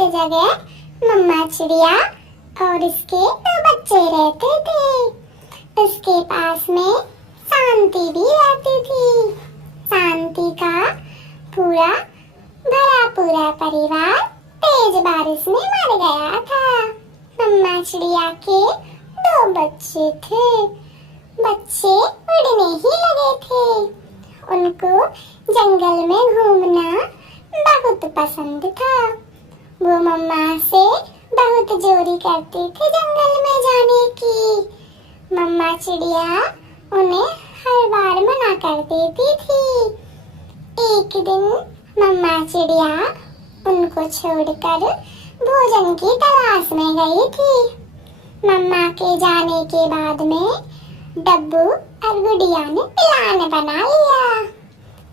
एक जगह मम्मा चिड़िया और इसके दो बच्चे रहते थे। उसके पास में शांति भी रहती थी। शांति का पूरा भरा पूरा परिवार तेज बारिश में मर गया था। मम्मा चिड़िया के दो बच्चे थे। बच्चे उड़ने ही लगे थे। उनको जंगल में घूमना बहुत पसंद था। वो मम्मा से बहुत जोरी करते थे जंगल में जाने की। मम्मा चिड़िया उन्हें हर बार मना कर देती थी। एक दिन मम्मा चिड़िया उनको छोड़कर भोजन की तलाश में गई थी। मम्मा के जाने के बाद में डब्बू और गुड़िया ने प्लान बना लिया।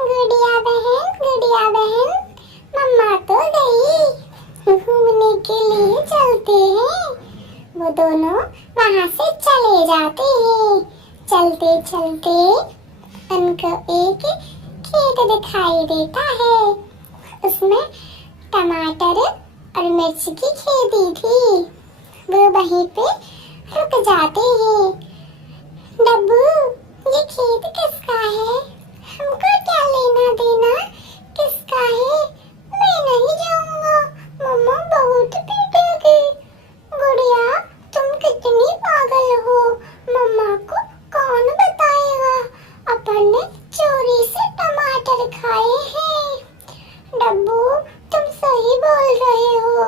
गुड़िया बहन, मम्मा तो गई, घूमने के लिए चलते हैं। वो दोनों वहाँ से चले जाते हैं। चलते चलते उनको एक खेत दिखाई देता है। उसमें टमाटर और मिर्च की खेती थी। वो वहीं पे रुक जाते हैं। डब्बू, ये खेत किसका है? हमको क्या लेना देना? किसका है? मैं नहीं जाऊंगा, मम्मा बहुत पीटेगी। गुड़िया, तुम कितनी पागल हो, मम्मा को कौन बताएगा? अपन ने चोरी से टमाटर खाए हैं। डब्बू, तुम सही बोल रहे हो।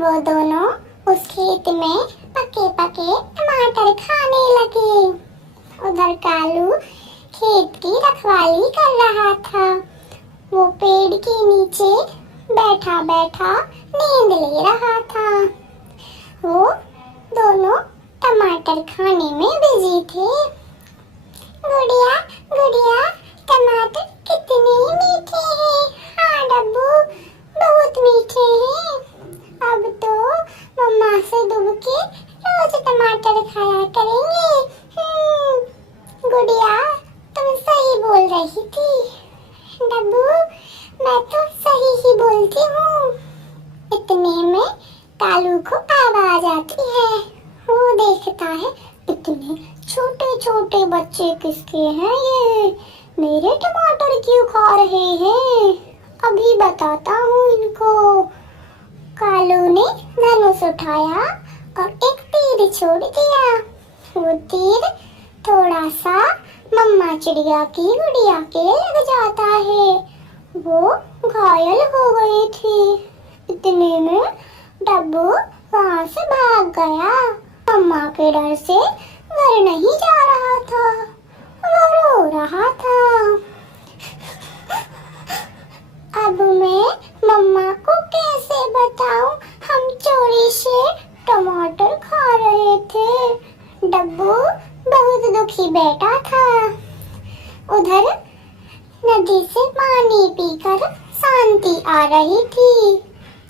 वो दोनों उस खेत में पके पके टमाटर खाने लगे। उधर कालू खेत की रखवाली कर रहा था। वो पेड़ के नीचे बैठा बैठा नींद ले रहा था। वो दोनों टमाटर खाने में बिजी थे। गुड़िया, टमाटर कितने मीठे हैं। हाँ डब्बू, बहुत मीठे हैं। अब तो मम्मा से दुब के रोज टमाटर खाया करेंगे। गुड़िया, तुम सही बोल रही थी। डब्बू, मैं तो सही ही बोलती हूँ। इतने में कालू को आवाज आती है। वो देखता है, इतने छोटे छोटे बच्चे किसके हैं ये? मेरे टमाटर क्यों खा रहे हैं? अभी बताता हूँ इनको। कालू ने धनुष उठाया और एक तीर छोड़ दिया। वो तीर थोड़ा सा मम्मा चिड़िया की गुड़िया के लग जाता है। वो घायल हो गई थी। इतने में डब्बू वहाँ से भाग गया। मम्मा के डर से घर नहीं जा रहा था। वो रो रहा था। अब मैं मम्मा को कैसे बताऊं हम चोरी से टमाटर खा रहे थे? डब्बू बहुत दुखी बैठा था। उधर नदी से पानी पीकर शांति आ रही थी।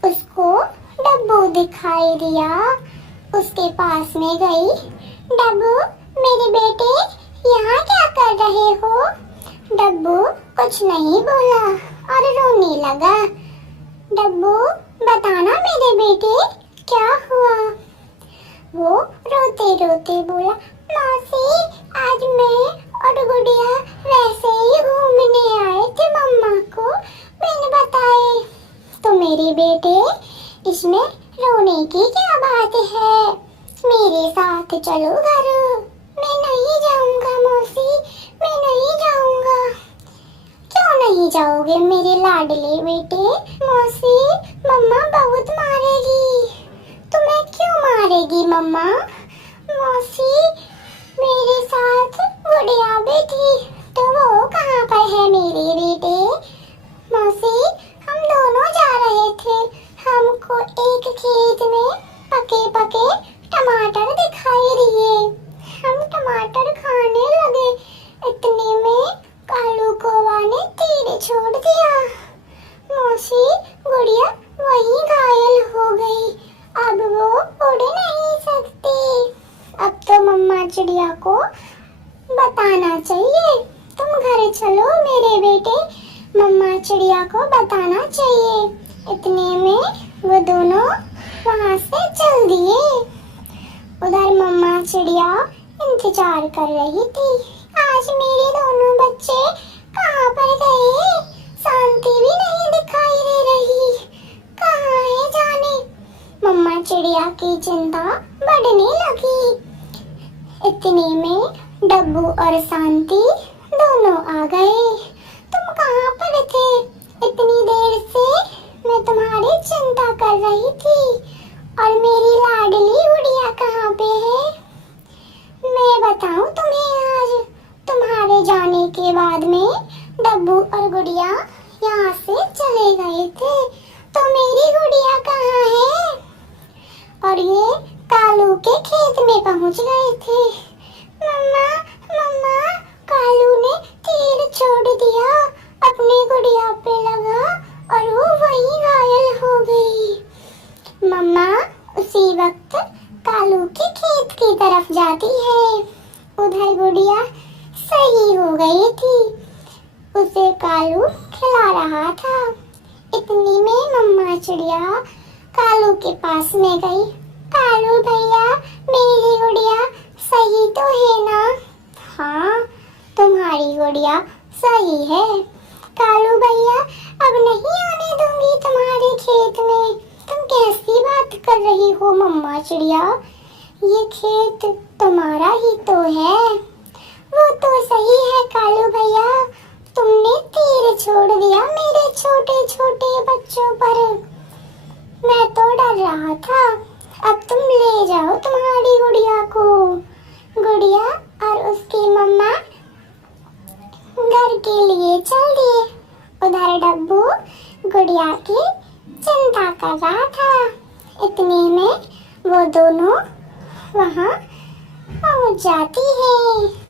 उसको डब्बू दिखाई दिया। उसके पास में गई। डब्बू, मेरे बेटे, यहाँ क्या कर रहे हो? डब्बू कुछ नहीं बोला और रोने लगा। डब्बू, बताना मेरे बेटे, क्या हुआ? वो रोते रोते बोला, मौसी, आज मैं और गुड़िया वैसे ही घूमने आए थे मम्मा को बिन बताए। तो मेरे बेटे, इसमें रोने की क्या बात है? मेरे साथ चलो घर। मैं नहीं जाऊंगा मौसी, मैं नहीं जाऊंगा। क्यों नहीं जाओगे मेरे लाडले बेटे? मौसी, मम्मा बहुत मारेगी। तुम्हें क्यों मारेगी मम्मा? मौसी, मेरे साथ गुड़िया भी थी, तो वो कहाँ पर है मेरे बेटे? मौसी, हम दोनों जा रहे थे। हमको एक खेत में पके पके टमाटर दिखाई दिए। हम टमाटर खाने लगे। इतने में कालू कौवा ने तीर छोड़ दिया। मौसी, गुड़िया वहीं घायल हो गई। अब वो उड़ नहीं सकती। अब तो मम्मा चिड़िया को बताना चाहिए। तुम घर चलो मेरे बेटे, मम्मा चिड़िया को बताना चाहिए। इतने में वो दोनों वहां से चल दिए। उधर मम्मा चिड़िया इंतजार कर रही थी। आज मेरे दोनों बच्चे कहाँ पर गए? शांति भी नहीं दिखाई दे रही। कहाँ है जाने? मम्मा चिड़िया की चिंता बढ़ने लगी। इतने में डब्बू और शांति दोनों आ गए। तुम कहाँ पर थे? इतनी देर से मैं तुम्हारी चिंता कर रही थी। और मेरी लाडली गुड़िया कहाँ पे है? मैं बताऊं तुम्हें, आज तुम्हारे जाने के बाद में डब्बू और गुड़िया यहाँ से चले गए थे। तो मेरी गुड़िया कहाँ है? और ये कालू के खेत में पहुँच गए थे। मम्मा मम्मा, कालू ने तीर छोड़ दिया, अपनी गुड़िया पे लगा और वो वहीं घायल हो गई। मम्मा उसी वक्त कालू के खेत की तरफ जाती है। उधर गुड़िया सही हो गई थी। उसे कालू खिला रहा था। इतनी में मम्मा चिड़िया कालू के पास में गई। कालू भैया, मेरी गुड़िया सही तो है ना? हाँ, तुम्हारी गुड़िया सही है। कालू भैया, अब नहीं आने दूंगी तुम्हारे खेत में। तुम कैसी बात कर रही हो मम्मा चिड़िया? ये खेत तुम्हारा ही तो है। वो तो सही है कालू भैया, तुमने तीर छोड़ दिया मेरे छोटे छोटे बच्चों पर। मैं तो डर रहा था। अब तुम ले जाओ तुम्हारी गुड़िया को। गुड़िया और उसकी मम्मा घर के लिए चल दिए। उधर डब्बू गुड़िया की चिंता कर रहा था। इतने में वो दोनों वहां पहुंच जाती है।